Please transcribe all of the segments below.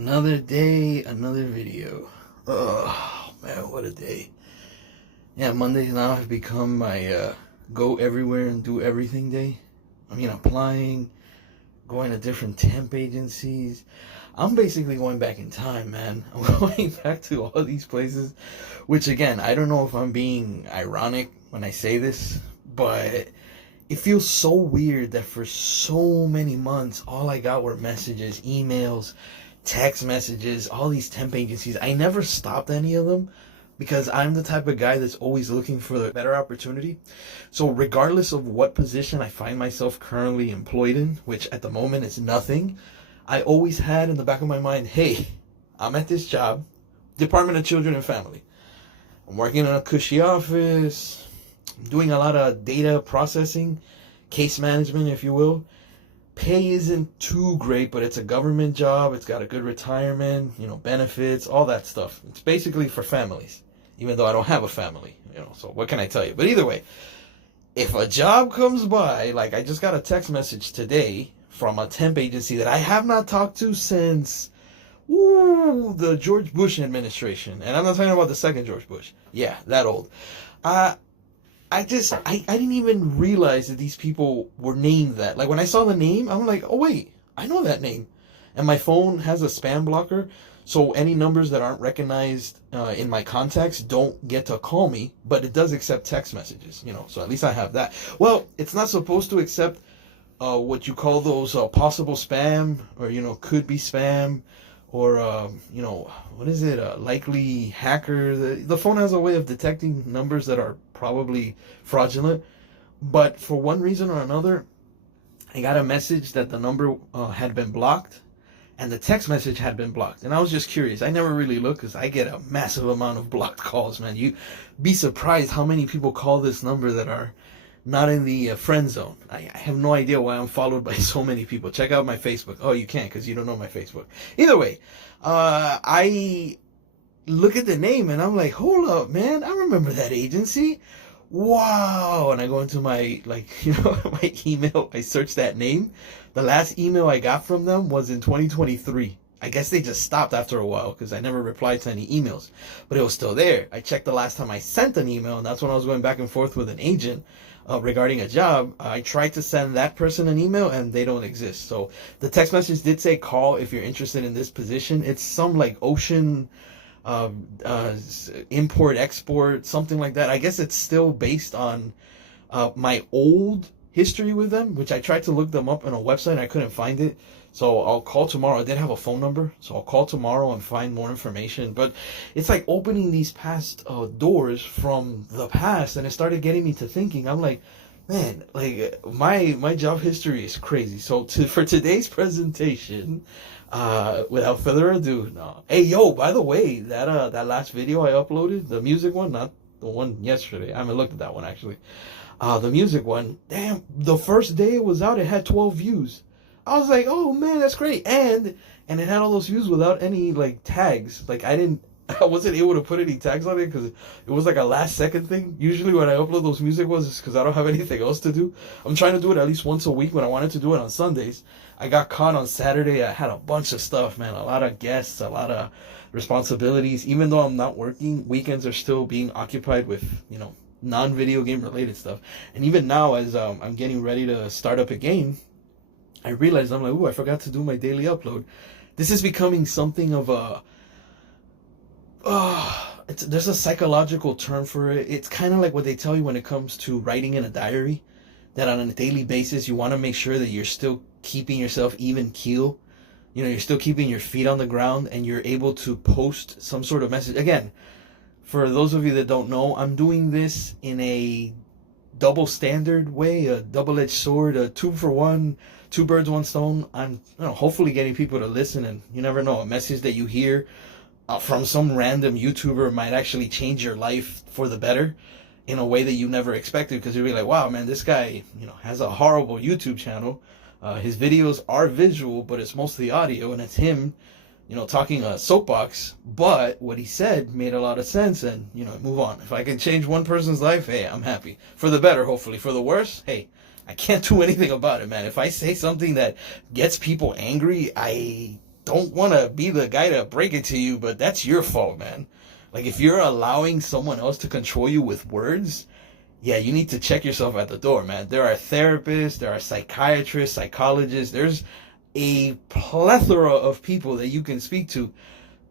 Another day, another video. Oh, man, what a day. Yeah, Mondays now have become my go everywhere and do everything day. I mean, applying, going to different temp agencies. I'm basically going back in time, man. I'm going back to all these places, which again, I don't know if I'm being ironic when I say this, but it feels so weird that for so many months, all I got were messages, emails, text messages, all these temp agencies. I never stopped any of them because I'm the type of guy that's always looking for a better opportunity. So regardless of what position I find myself currently employed in, which at the moment is nothing, I always had in the back of my mind, hey, I'm at this job, Department of Children and Family. I'm working in a cushy office, I'm doing a lot of data processing, case management, if you will. Pay isn't too great, but it's a government job. It's got a good retirement, benefits, all that stuff. It's basically for families, even though I don't have a family, so what can I tell you? But either way, if a job comes by, like I just got a text message today from a temp agency that I have not talked to since the George Bush administration. And I'm not talking about the second George Bush. Yeah, that old. I didn't even realize that these people were named that. Like, when I saw the name, I'm like, oh, wait, I know that name. And my phone has a spam blocker, so any numbers that aren't recognized in my contacts don't get to call me, but it does accept text messages, so at least I have that. Well, it's not supposed to accept what you call those possible spam, or, could be spam, or, what is it, likely hacker. The phone has a way of detecting numbers that are probably fraudulent, but for one reason or another, I got a message that the number had been blocked, and the text message had been blocked. And I was just curious. I never really look because I get a massive amount of blocked calls, man. You'd be surprised how many people call this number that are not in the friend zone. I have no idea why I'm followed by so many people. Check out my Facebook. Oh, you can't because you don't know my Facebook. Either way, I look at the name and I'm like, hold up, man. I remember that agency. Wow. And I go into my, my email. I search that name. The last email I got from them was in 2023. I guess they just stopped after a while because I never replied to any emails, but it was still there. I checked the last time I sent an email, and that's when I was going back and forth with an agent regarding a job. I tried to send that person an email, and they don't exist. So the text message did say, call if you're interested in this position. It's some like ocean import, export, something like that. I guess it's still based on my old history with them, which I tried to look them up on a website and I couldn't find it. So I'll call tomorrow. I did have a phone number, so I'll call tomorrow and find more information. But it's like opening these past doors from the past, and it started getting me to thinking. I'm like, man, like my job history is crazy. So for today's presentation, without further ado, no. Hey, yo, by the way, that last video I uploaded, the music one, not the one yesterday. I haven't looked at that one actually. The music one, damn, the first day it was out, it had 12 views. I was like, oh man, that's great. And it had all those views without any like tags. Like I wasn't able to put any tags on it because it was like a last second thing. Usually when I upload those music ones, it's because I don't have anything else to do. I'm trying to do it at least once a week when I wanted to do it on Sundays. I got caught on Saturday. I had a bunch of stuff, man. A lot of guests, a lot of responsibilities. Even though I'm not working, weekends are still being occupied with, non-video game related stuff. And even now, as I'm getting ready to start up a game, I realized, I'm like, ooh, I forgot to do my daily upload. This is becoming something of a... there's a psychological term for it. It's kind of like what they tell you when it comes to writing in a diary, that on a daily basis, you want to make sure that you're still keeping yourself even keel. You're still keeping your feet on the ground, and you're able to post some sort of message. Again, for those of you that don't know, I'm doing this in a double standard way, a double-edged sword, a 2-for-1, 2 birds, 1 stone. I'm hopefully getting people to listen, and you never know, a message that you hear from some random YouTuber might actually change your life for the better in a way that you never expected, because you'll be like, wow, man, this guy, has a horrible YouTube channel. His videos are visual, but it's mostly audio, and it's him, talking a soapbox, but what he said made a lot of sense, and, move on. If I can change one person's life, hey, I'm happy. For the better, hopefully. For the worse, hey, I can't do anything about it, man. If I say something that gets people angry, I don't want to be the guy to break it to you, but that's your fault, man. Like, if you're allowing someone else to control you with words, yeah, you need to check yourself at the door, man. There are therapists, there are psychiatrists, psychologists. There's a plethora of people that you can speak to.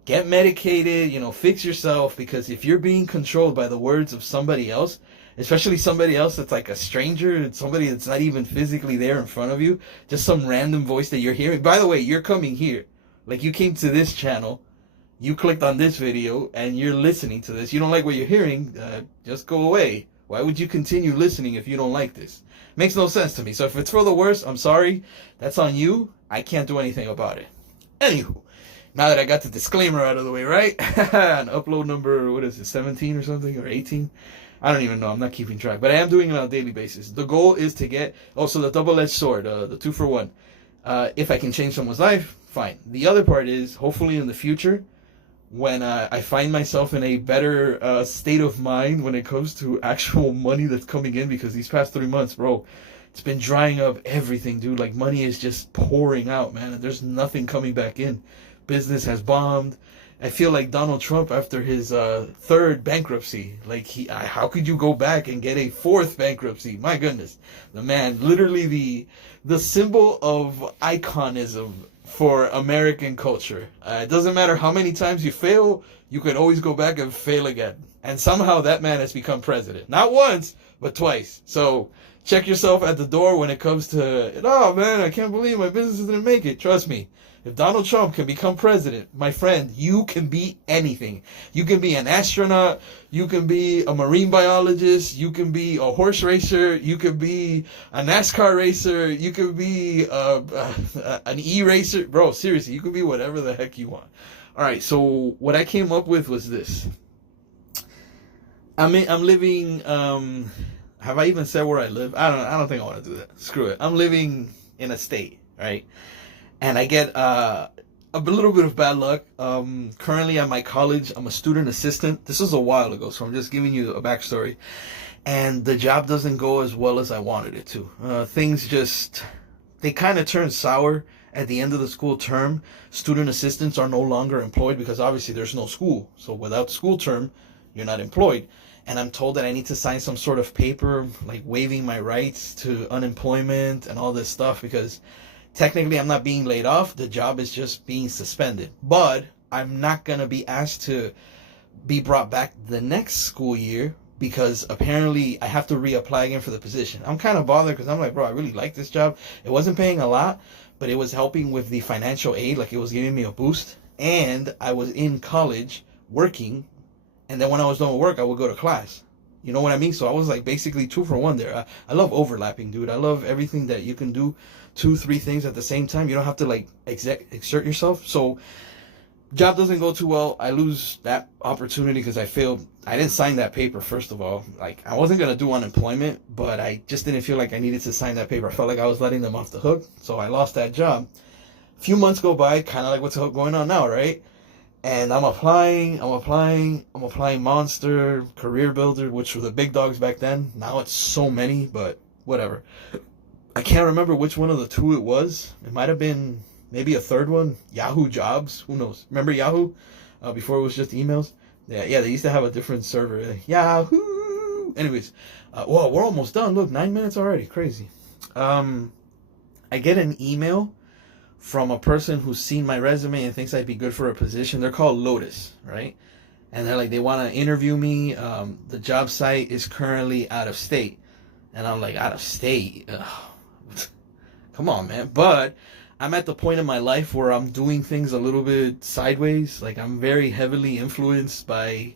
Get medicated, fix yourself, because if you're being controlled by the words of somebody else, especially somebody else that's like a stranger, somebody that's not even physically there in front of you, just some random voice that you're hearing. By the way, you're coming here. Like, you came to this channel, you clicked on this video, and you're listening to this. You don't like what you're hearing, just go away. Why would you continue listening if you don't like this? Makes no sense to me. So if it's for the worst, I'm sorry. That's on you. I can't do anything about it. Anywho, now that I got the disclaimer out of the way, right? An upload number, what is it, 17 or something, or 18? I don't even know. I'm not keeping track. But I am doing it on a daily basis. The goal is to get, also the double-edged sword, the 2-for-1. If I can change someone's life, fine. The other part is, hopefully in the future, when I find myself in a better state of mind when it comes to actual money that's coming in, because these past 3 months, bro, it's been drying up everything, dude. Like, money is just pouring out, man, and there's nothing coming back in. Business has bombed. I feel like Donald Trump after his third bankruptcy. Like, how could you go back and get a fourth bankruptcy? My goodness. The man, literally the symbol of iconism for American culture. It doesn't matter how many times you fail, you can always go back and fail again. And somehow that man has become president. Not once, but twice. So check yourself at the door when it comes to, oh man, I can't believe my business didn't make it. Trust me. If Donald Trump can become president, my friend, you can be anything. You can be an astronaut. You can be a marine biologist. You can be a horse racer. You can be a NASCAR racer. You can be an E-racer. Bro, seriously, you can be whatever the heck you want. All right, so what I came up with was this. I'm living, have I even said where I live? I don't think I want to do that. Screw it. I'm living in a state, right? And I get a little bit of bad luck. Currently at my college, I'm a student assistant. This was a while ago, so I'm just giving you a backstory. And the job doesn't go as well as I wanted it to. Things just, they kind of turn sour at the end of the school term. Student assistants are no longer employed because obviously there's no school. So without school term, you're not employed. And I'm told that I need to sign some sort of paper, like waiving my rights to unemployment and all this stuff, because technically I'm not being laid off. The job is just being suspended. But I'm not going to be asked to be brought back the next school year, because apparently I have to reapply again for the position. I'm kind of bothered because I'm like, bro, I really like this job. It wasn't paying a lot, but it was helping with the financial aid. Like, it was giving me a boost. And I was in college working. And then when I was done with work, I would go to class. You know what I mean? So I was like basically 2-for-1 there. I love overlapping, dude. I love everything that you can do 2-3 things at the same time. You don't have to like exert yourself. So job doesn't go too well. I lose that opportunity because I failed. I didn't sign that paper, first of all. Like, I wasn't going to do unemployment, but I just didn't feel like I needed to sign that paper. I felt like I was letting them off the hook. So I lost that job. A few months go by, kind of like what's going on now, right? And I'm applying Monster, Career Builder, which were the big dogs back then. Now it's so many, but whatever. I can't remember which one of the two it was. It might have been maybe a third one. Yahoo Jobs. Who knows? Remember Yahoo? Before it was just emails? Yeah, they used to have a different server. Yahoo! Anyways, whoa, we're almost done. Look, 9 minutes already. Crazy. I get an email from a person who's seen my resume and thinks I'd be good for a position. They're called Lotus, right? And they're like, they want to interview me. The job site is currently out of state. And I'm like, out of state? Ugh. Come on, man. But I'm at the point in my life where I'm doing things a little bit sideways. Like, I'm very heavily influenced by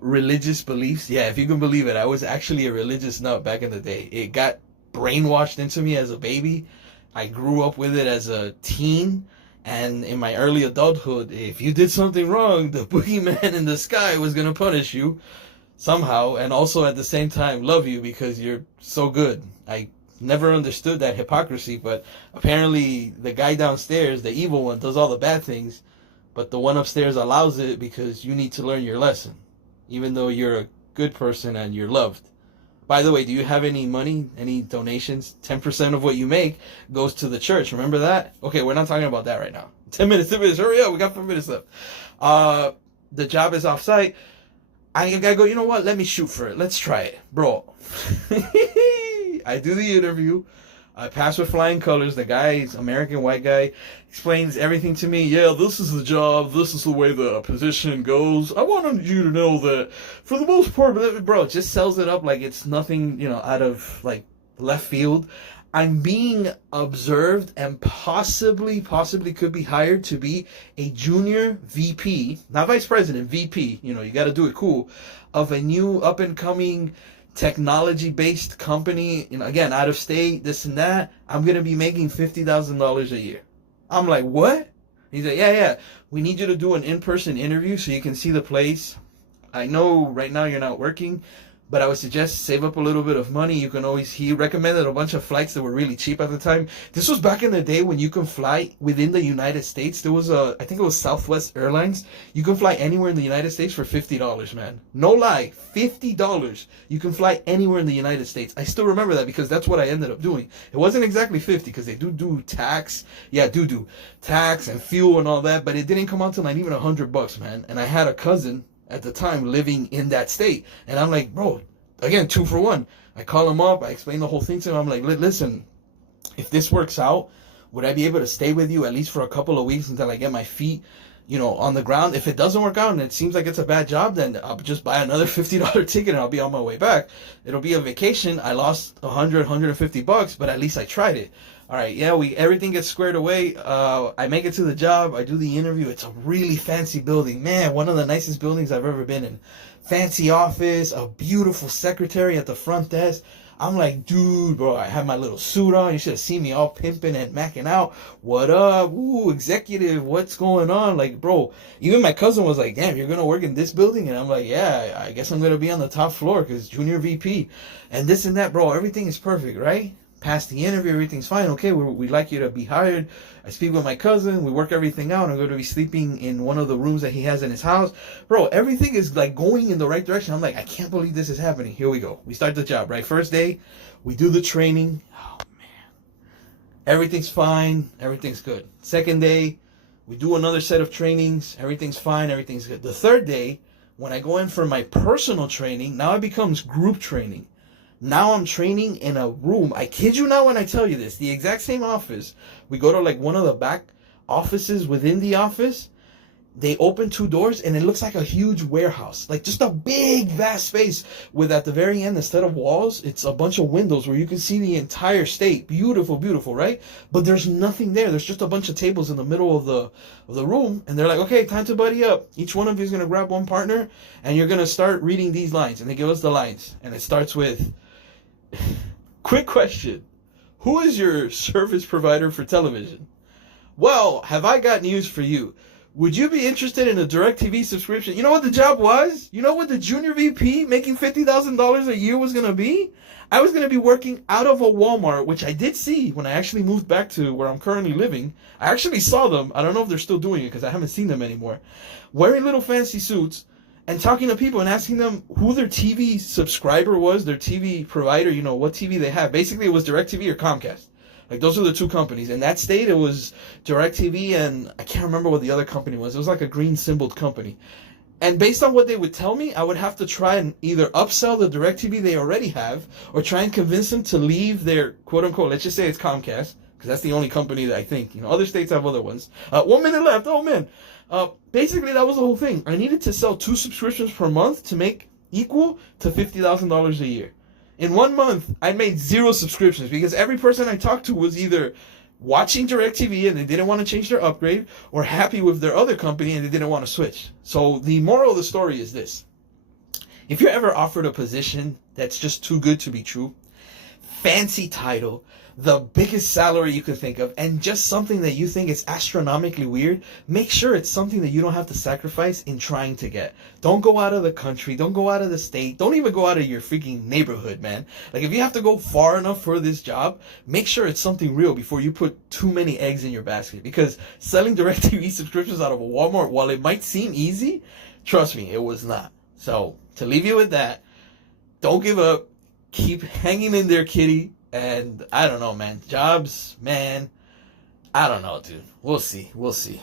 religious beliefs. Yeah, if you can believe it, I was actually a religious nut back in the day. It got brainwashed into me as a baby. I grew up with it as a teen, and in my early adulthood, if you did something wrong, the boogeyman in the sky was going to punish you somehow, and also at the same time love you because you're so good. I never understood that hypocrisy, but apparently the guy downstairs, the evil one, does all the bad things, but the one upstairs allows it because you need to learn your lesson, even though you're a good person and you're loved. By the way, do you have any money, any donations? 10% of what you make goes to the church. Remember that? Okay, we're not talking about that right now. 10 minutes, 10 minutes. Hurry up. We got 4 minutes left. The job is off site. I gotta go, you know what? Let me shoot for it. Let's try it. Bro. I do the interview. I pass with flying colors. The guy, American white guy, explains everything to me. Yeah, this is the job. This is the way the position goes. I wanted you to know that for the most part, bro, just sells it up like it's nothing, out of like left field. I'm being observed and possibly could be hired to be a junior VP, not vice president, VP. You got to do it cool, of a new up and coming technology-based company, again, out of state, this and that. I'm going to be making $50,000 a year. I'm like, what? He's like, yeah. We need you to do an in-person interview so you can see the place. I know right now you're not working, but I would suggest save up a little bit of money. You can always, he recommended a bunch of flights that were really cheap at the time. This was back in the day when you can fly within the United States. There was I think it was Southwest Airlines. You can fly anywhere in the United States for $50, man. No lie, $50. You can fly anywhere in the United States. I still remember that because that's what I ended up doing. It wasn't exactly 50 because they do tax. Yeah, do tax and fuel and all that, but it didn't come out to not even $100, man. And I had a cousin at the time living in that state. And I'm like, bro, again, 2 for 1. I call him up. I explain the whole thing to him. I'm like, listen, if this works out, would I be able to stay with you at least for a couple of weeks until I get my feet, on the ground? If it doesn't work out and it seems like it's a bad job, then I'll just buy another $50 ticket and I'll be on my way back. It'll be a vacation. I lost $150, but at least I tried it. All right, yeah, everything gets squared away. I make it to the job. I do the interview. It's a really fancy building. Man, one of the nicest buildings I've ever been in. Fancy office, a beautiful secretary at the front desk. I'm like, dude, bro, I have my little suit on. You should have seen me all pimping and macking out. What up? Ooh, executive, what's going on? Like, bro, even my cousin was like, damn, you're going to work in this building? And I'm like, yeah, I guess I'm going to be on the top floor because junior VP. And this and that, bro, everything is perfect, right? Pass the interview, everything's fine. Okay, we'd like you to be hired. I speak with my cousin. We work everything out. I'm going to be sleeping in one of the rooms that he has in his house. Bro, everything is like going in the right direction. I'm like, I can't believe this is happening. Here we go. We start the job, right? First day, we do the training. Oh, man. Everything's fine. Everything's good. Second day, we do another set of trainings. Everything's fine. Everything's good. The third day, when I go in for my personal training, now it becomes group training. Now I'm training in a room. I kid you not when I tell you this. The exact same office. We go to like one of the back offices within the office. They open 2 doors and it looks like a huge warehouse. Like just a big, vast space with at the very end, instead of walls, it's a bunch of windows where you can see the entire state. Beautiful, beautiful, right? But there's nothing there. There's just a bunch of tables in the middle of the room. And they're like, okay, time to buddy up. Each one of you is going to grab one partner and you're going to start reading these lines. And they give us the lines. And it starts with, quick question. Who is your service provider for television? Well, have I got news for you? Would you be interested in a Direct TV subscription? You know what the job was? You know what the junior VP making $50,000 a year was going to be? I was going to be working out of a Walmart, which I did see when I actually moved back to where I'm currently living. I actually saw them. I don't know if they're still doing it because I haven't seen them anymore. Wearing little fancy suits and talking to people and asking them who their TV subscriber was, their TV provider, what TV they have. Basically, it was Direct TV or Comcast. Like, those are the 2 companies. In that state, it was Direct TV and I can't remember what the other company was. It was like a green symboled company. And based on what they would tell me, I would have to try and either upsell the Direct TV they already have or try and convince them to leave their quote-unquote, let's just say it's Comcast, because that's the only company that I think. Other states have other ones. 1 minute left. Oh, man. Basically, that was the whole thing. I needed to sell 2 subscriptions per month to make equal to $50,000 a year. In 1 month, I made 0 subscriptions because every person I talked to was either watching DirecTV and they didn't want to change their upgrade, or happy with their other company and they didn't want to switch. So the moral of the story is this. If you're ever offered a position that's just too good to be true, fancy title, the biggest salary you could think of, and just something that you think is astronomically weird, make sure it's something that you don't have to sacrifice in trying to get. Don't go out of the country. Don't go out of the state. Don't even go out of your freaking neighborhood, man. Like, if you have to go far enough for this job, make sure it's something real before you put too many eggs in your basket. Because selling DirecTV subscriptions out of a Walmart, while it might seem easy, trust me, it was not. So, to leave you with that, don't give up. keep hanging in there, kitty. And I don't know, man. Jobs, man. I don't know, dude. We'll see. We'll see.